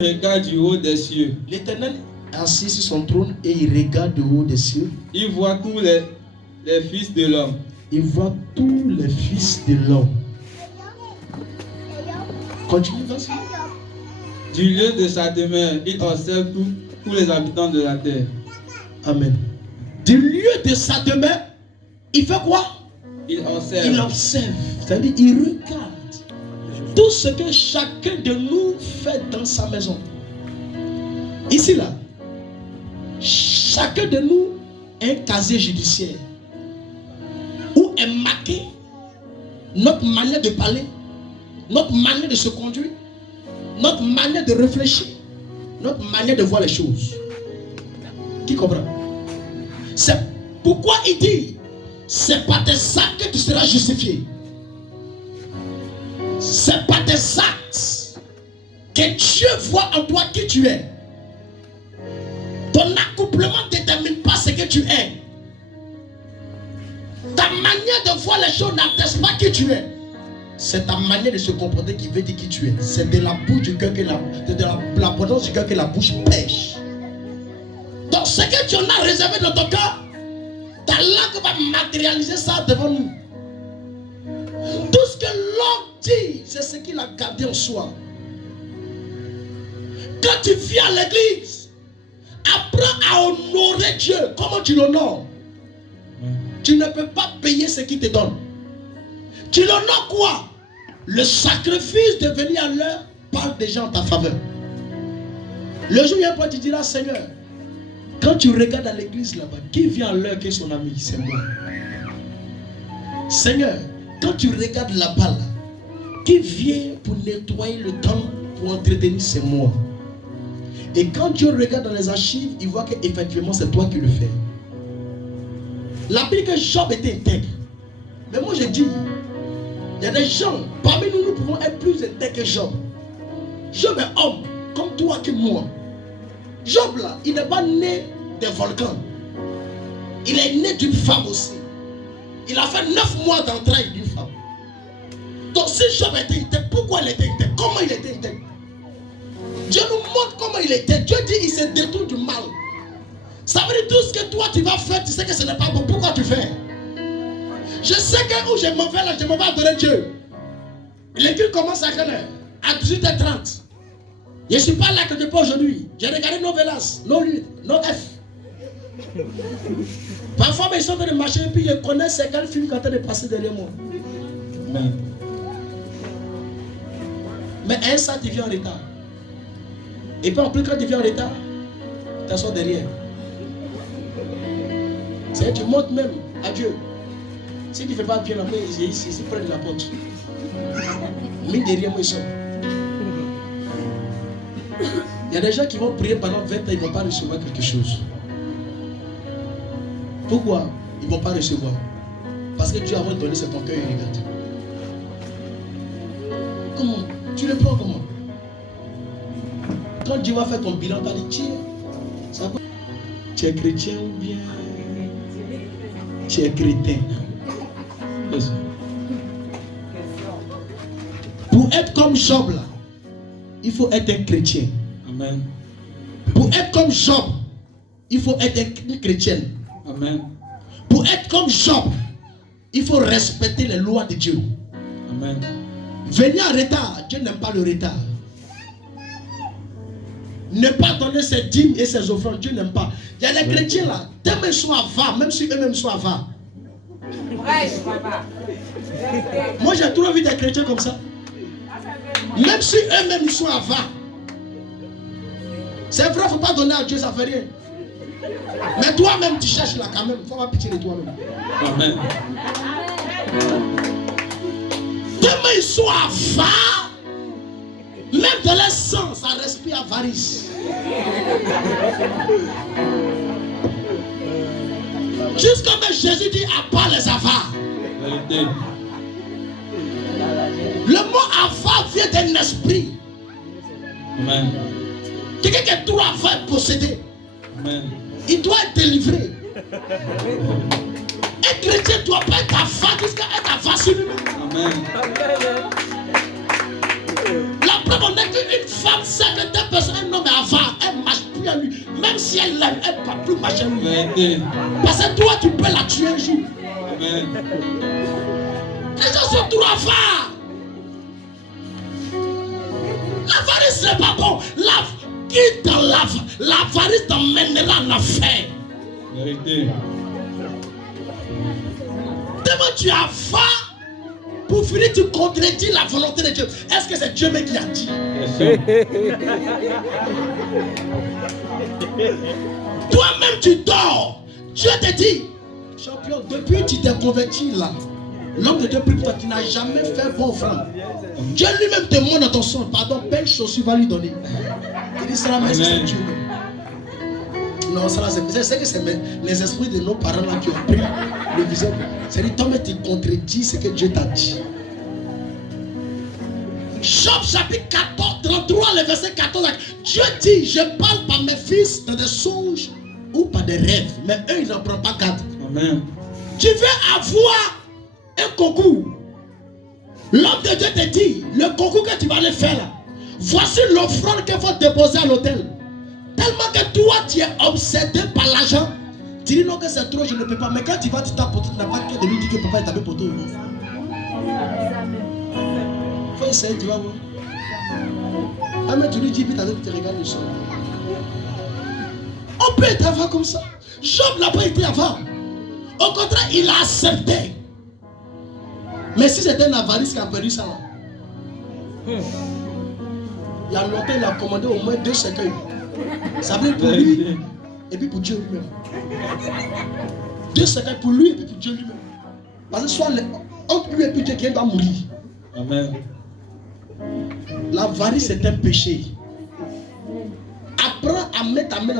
regarde du haut des cieux. L'Éternel est assis sur son trône et il regarde du haut des cieux. Il voit tous les fils de l'homme. Il voit tous les fils de l'homme. Continue, vas-y. Du lieu de sa demeure, il observe tous les habitants de la terre. Amen. Du lieu de sa demeure, il fait quoi? Il observe. Il observe. C'est-à-dire, il regarde tout ce que chacun de nous fait dans sa maison. Ici, là, chacun de nous est un casier judiciaire où est marqué notre manière de parler, notre manière de se conduire, notre manière de réfléchir, notre manière de voir les choses. Qui comprend? C'est pourquoi il dit, c'est par tes actes que tu seras justifié. C'est par tes actes que Dieu voit en toi qui tu es. Ton accouplement ne détermine pas ce que tu es. Ta manière de voir les choses n'atteste pas qui tu es. C'est ta manière de se comporter qui veut dire qui tu es. C'est de la bouche du cœur que l'abondance du cœur que la bouche pêche. Donc ce que tu en as réservé dans ton cœur, ta langue va matérialiser ça devant nous. Tout ce que l'homme dit, c'est ce qu'il a gardé en soi. Quand tu viens à l'église, apprends à honorer Dieu. Comment tu l'honores? Tu ne peux pas payer ce qu'il te donne. Tu l'honores quoi? Le sacrifice de venir à l'heure parle déjà en ta faveur. Le jour où il y a un point, tu diras, Seigneur, quand tu regardes à l'église là-bas, qui vient à l'heure que son ami? C'est moi. Seigneur, quand tu regardes là-bas, là, qui vient pour nettoyer le temps, pour entretenir, c'est moi. Et quand Dieu regarde dans les archives, il voit qu'effectivement c'est toi qui le fais. La Bible dit que Job était intègre. Mais moi je dis, il y a des gens, parmi nous, nous pouvons être plus intègres que Job. Job est homme, comme toi que moi. Job là, il n'est pas né des volcans. Il est né d'une femme aussi. Il a fait 9 mois d'entrailles d'une femme. Donc si Job était intègre, pourquoi il était intègre? Comment il était intègre? Dieu nous montre comment il était. Dieu dit il se détourne du mal. Ça veut dire tout ce que toi tu vas faire, tu sais que ce n'est pas bon. Pourquoi tu fais? Je sais que où je m'en vais là, je m'en vais adorer Dieu. L'église commence à quelle heure? À 18h30. Je ne suis pas là quelque part aujourd'hui. J'ai regardé nos Velas, nos F. Parfois ils sont en train de marcher et puis je connais ces gars films qui sont en train de passer derrière moi. Mais à un ça tu viens en retard. Et puis en plus quand tu viens en retard, tu t'assois derrière. C'est tu montes même à Dieu. Si tu ne fais pas bien la main, ici près de la porte. Mais derrière moi ils sont. Il y a des gens qui vont prier pendant 20 ans, ils ne vont pas recevoir quelque chose. Pourquoi ils ne vont pas recevoir? Parce que Dieu avant de donner, c'est ton cœur et regarde. Comment? Tu le prends comment? Quand Dieu va faire ton bilan, tu vas dire, tiens, tu es chrétien ou bien tu es chrétien? Pour être comme Job là, il faut être un chrétien. Amen. Pour être comme Job, il faut être une chrétienne. Amen. Pour être comme Job, il faut respecter les lois de Dieu. Amen. Venir en retard, Dieu n'aime pas le retard. Ne pas donner ses dîmes et ses offrandes, Dieu n'aime pas. Il y a des chrétiens là, tellement ils sont avares, même si eux-mêmes sont avares. Moi j'ai toujours vu des chrétiens comme ça. Même si eux-mêmes ils sont avares. C'est vrai, il ne faut pas donner à Dieu, ça ne fait rien. Mais toi-même, tu cherches là quand même. Il faut avoir pitié de toi-même. Amen. Tellement ils sont avares, même dans leur sang, ça respire avarice. Jusqu'à même Jésus dit, à part les avares. Le mot avare vient d'un esprit. Amen. Quelqu'un qui est trop avare possédé. Amen. Il doit être délivré. Un chrétien ne doit pas être avare jusqu'à être avare sur lui-même. Amen. La preuve en est qu'une femme sait que telle personne, un homme est avare, elle ne marche plus à lui. Même si elle l'aime, elle ne va plus marcher à lui. Parce que toi, tu peux la tuer un jour. Amen. Les gens sont trop avares. L'avarice n'est pas bon. Qui dans l'avarice t'emmènera en affaire. Vérité. Demain tu es avare. Pour finir, tu contredis la volonté de Dieu. Est-ce que c'est Dieu même qui a dit? Toi-même tu dors. Dieu te dit, champion, depuis que tu t'es converti là, l'homme de Dieu prie pour toi, tu n'as jamais fait bon offrande. Dieu lui-même te montre dans ton son, pardon, belle chaussure va lui donner. Il dit ça, mais c'est Dieu. Non, ça là, c'est que c'est les esprits de nos parents là qui ont pris le visage. C'est dit, toi, mais tu contredis ce que Dieu t'a dit. Job chapitre 14, 33, le verset 14. Dieu dit, je parle par mes fils dans des songes ou par des rêves, mais eux, ils n'en prennent pas garde. Amen. Tu veux avoir un concours. L'homme de Dieu te dit, le concours que tu vas aller faire là, voici l'offrande qu'il faut déposer à l'hôtel. Tellement que toi, tu es obsédé par l'argent. Tu dis non que c'est trop, je ne peux pas. Mais quand tu vas, tu tapes pour tout, tu n'as pas de lui dire que papa est tapé pour toi. Il faut essayer, tu vas voir. Ah, mais tu lui dis, puis tu regardes le sol. On peut être avant comme ça. Job n'a pas été avant. Au contraire, il a accepté. Mais si c'était un avarice qui a perdu ça là, il y a longtemps, il a commandé au moins 2 cercueils. Ça veut dire pour lui et puis pour Dieu lui-même. 2 cercueils pour lui et puis pour Dieu lui-même. Parce que soit entre lui et puis Dieu, quelqu'un doit mourir. Amen. L'avarice est un péché. Apprends à mettre ta main dans